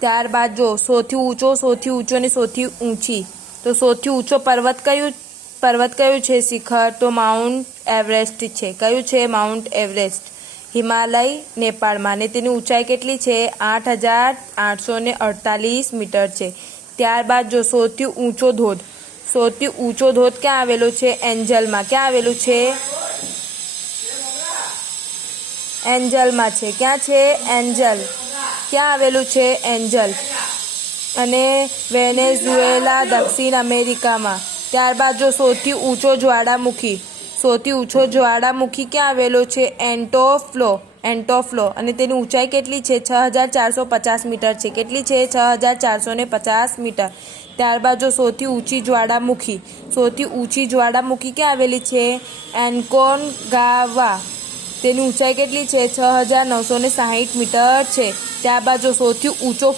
ત્યારબાદ જો સૌથી ઊંચો ને સૌથી ઊંચી, તો સૌથી ઊંચો પર્વત કયું છે શિખર? તો માઉન્ટ એવરેસ્ટ છે. કયું છે? Mount Everest. હિમાલય નેપાળમાં, અને તેની ઊંચાઈ કેટલી છે? 8,848 મીટર છે. ત્યારબાદ જો સૌથી ઊંચો ધોધ ક્યાં આવેલો છે? એન્જલમાં. ક્યાં આવેલું છે? એન્જલમાં છે. ક્યાં છે? એન્જલ. ક્યાં આવેલું છે? એન્જલ. અને વેનેઝુએલા દક્ષિણ અમેરિકામાં. ત્યારબાદ જો સૌથી ઊંચો જ્વાળામુખી ક્યાં આવેલો છે? એન્ટોફ્લો. અને તેની ઊંચાઈ કેટલી છે? 6,450 મીટર છે. કેટલી છે? 6,450 મીટર. ત્યારબાદ જો સૌથી ઊંચી જ્વાળામુખી ક્યાં આવેલી છે? એન્કોનગાવા. તેની ઊંચાઈ કેટલી છે? 6,960 મીટર છે. ત્યારબાદ જો સૌથી ઊંચો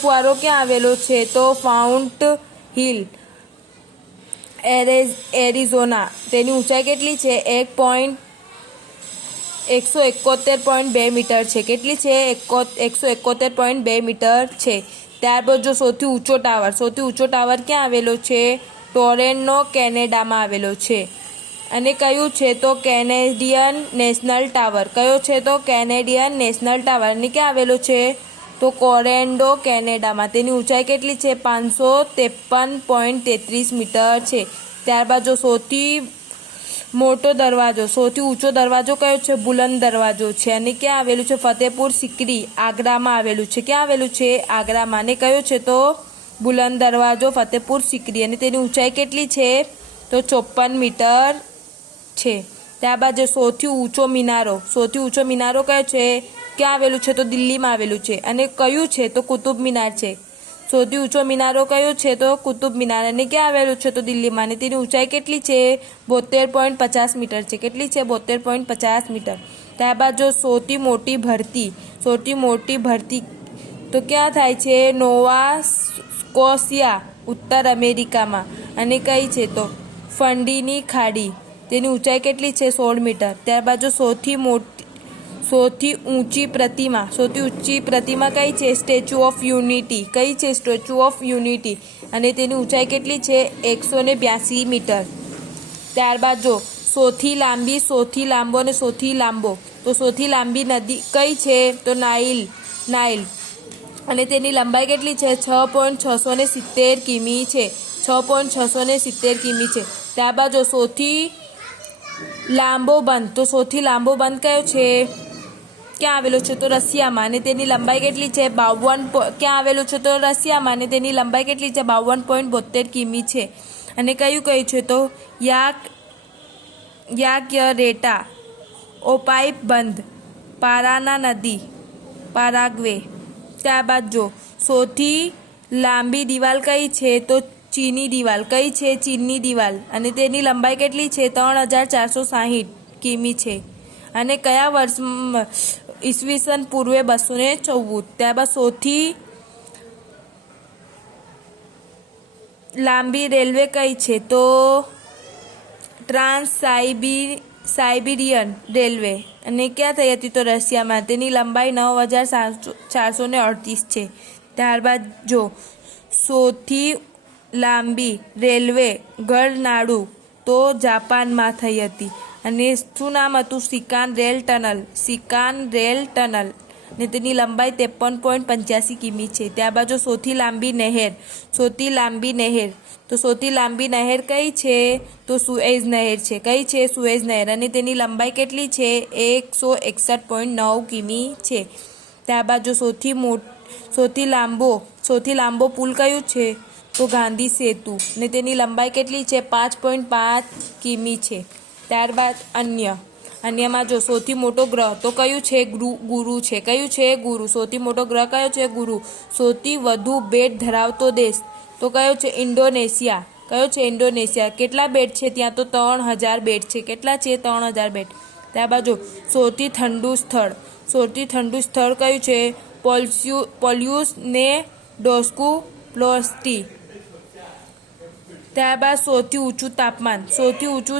ફુવારો ક્યાં આવેલો છે? તો ફાઉન્ટ હિલ, એરિઝોના. તેની ઊંચાઈ કેટલી છે? 171.2 મીટર છે. કેટલી છે? 171.2 મીટર છે. ત્યારબાદ જો સૌથી ઊંચો ટાવર ક્યાં આવેલો છે? ટોરેન્ટો, કેનેડામાં આવેલો છે. અને કયું છે? તો કેનેડિયન નેશનલ ટાવર. કયો છે? તો કેનેડિયન નેશનલ ટાવર. અને ક્યાં આવેલો છે? તો ટોરેન્ટો, કેનેડામાં. તેની ઊંચાઈ કેટલી છે? 553.33 મીટર છે. ત્યારબાદ જો સૌથી ઊંચો દરવાજો કયો છે? બુલંદ દરવાજો છે. અને ક્યાં આવેલું છે? ફતેહપુર સિકરી, આગ્રામાં આવેલું છે. ક્યાં આવેલું છે? આગ્રામાં. અને કયો છે? તો બુલંદ દરવાજો, ફતેહપુર સિકરી. અને તેની ઊંચાઈ કેટલી છે? તો 54 મીટર છે. ત્યારબાદ જો સૌથી ઊંચો મિનારો કયો છે? ક્યાં આવેલું છે? તો દિલ્હીમાં આવેલું છે. અને કયું છે? તો કુતુબ મિનાર છે. સૌથી ઊંચો મિનારો કયો છે? તો કુતુબ મિનાર. અને ક્યાં આવેલું છે? તો દિલ્હીમાં. અને તેની ઊંચાઈ કેટલી છે? 72.50 મીટર છે. કેટલી છે? 72.50 મીટર. ત્યારબાદ જો સૌથી મોટી ભરતી તો ક્યાં થાય છે? નોવા સ્કોશિયા, ઉત્તર અમેરિકામાં. અને કઈ છે? તો ફંડીની ખાડી. તેની ઊંચાઈ કેટલી છે? 16 મીટર. ત્યારબાદ જો સૌથી ઊંચી પ્રતિમા કઈ છે? Statue of unity. કઈ છે? Statue of unity. અને તેની ઊંચાઈ કેટલી છે? 182 મીટર. ત્યારબાદ જો સૌથી લાંબો તો સૌથી લાંબી નદી કઈ છે? તો નાઇલ. અને તેની લંબાઈ કેટલી છે? 6.670 કિમી છે. 6.670 કિમી છે. ત્યારબાદ જો સૌથી લાંબો બંધ કયો છે? ક્યાં આવેલો છે? તો રશિયામાં. અને તેની લંબાઈ કેટલી છે? 52. ક્યાં આવેલો છે? તો રશિયામાં. અને તેની લંબાઈ કેટલી છે? 52.72 કિમી છે. અને કયું છે? તો યાક્યરેટા ઓપાઇપ બંધ, પારાના નદી, પારાગ્વે. ત્યારબાદ જો સૌથી લાંબી દિવાલ કઈ છે? તો ચીની દિવાલ. કઈ છે? ચીનની દિવાલ. અને તેની લંબાઈ કેટલી છે? 3,460 કિમી છે. અને કયા વર્ષમાં? ઈસવીસન પૂર્વે 214. ત્યારબાદ સૌથી લાંબી રેલવે કઈ છે? તો સાઇબિરિયન રેલવે. અને ક્યાં થઈ હતી? તો રશિયામાં. તેની લંબાઈ 9,438 છે. ત્યારબાદ જો સૌથી લાંબી રેલવે ગરનાળું તો જાપાનમાં થઈ હતી. અને શું નામ હતું? સિકાન રેલ ટનલ. અને તેની લંબાઈ 53.85 કિમી છે. ત્યારબાદ જો સૌથી લાંબી નહેર તો સૌથી લાંબી નહેર કઈ છે? તો સુએઝ નહેર છે. કઈ છે? સુએઝ નહેર. અને તેની લંબાઈ કેટલી છે? 161.9 કિમી છે. ત્યારબાદ જો સૌથી લાંબો પુલ કયું છે? તો ગાંધી સેતુ. અને તેની લંબાઈ કેટલી છે? 5.5 કિમી છે. ત્યારબાદ અન્યમાં જો સૌથી મોટો ગ્રહ તો કયું છે? ગુરુ છે. કયું છે? ગુરુ. સૌથી મોટો ગ્રહ કયો છે? ગુરુ. સૌથી વધુ બેટ ધરાવતો દેશ તો કયો છે? ઇન્ડોનેશિયા. કયો છે? ઇન્ડોનેશિયા. કેટલા બેટ છે ત્યાં? તો 3,000 બેટ છે. કેટલા છે? 3,000 બેટ. ત્યારબાદ જો સૌથી ઠંડુ સ્થળ કયું છે? પોલ્યુસ ને ડોસ્કુ પ્લોસ્ટી. ત્યારબાદ સૌથી ઊંચું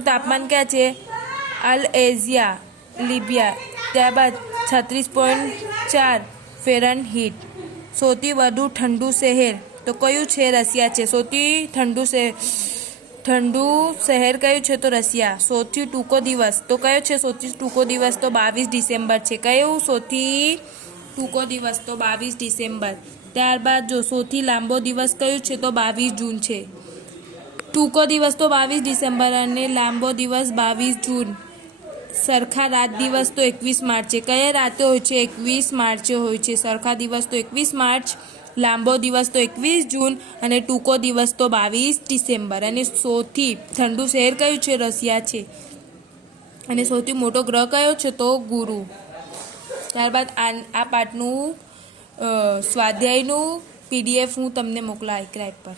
તાપમાન ક્યાં છે? અલ એઝિયા, લિબિયા. ત્યારબાદ 36.4 ફેરનહીટ. સૌથી વધુ ઠંડુ શહેર તો કયું છે? રશિયા છે. સૌથી ઠંડુ શહેર કયું છે? તો રશિયા. સૌથી ટૂંકો દિવસ તો કયો છે? સૌથી ટૂંકો દિવસ તો 22 ડિસેમ્બર છે. કયું સૌથી ટૂંકો દિવસ? તો 22 ડિસેમ્બર. ત્યારબાદ જો સૌથી લાંબો દિવસ કયું છે? તો 22 જૂન છે. ટૂંકો દિવસ તો 22 ડિસેમ્બર અને લાંબો દિવસ 22 જૂન. સરખા રાત દિવસ તો 21 માર્ચ છે. કયા રાતે હોય છે? 21 માર્ચે હોય છે. સરખા દિવસ તો 21 માર્ચ, લાંબો દિવસ તો 21 જૂન અને ટૂંકો દિવસ તો 22 ડિસેમ્બર. અને સૌથી ઠંડુ શહેર કયું છે? રશિયા છે. અને સૌથી મોટો ગ્રહ કયો છે? તો ગુરુ. ત્યારબાદ આ પાઠનું સ્વાધ્યાયનું PDF હું તમને મોકલા આઈક્રાઇટ પર.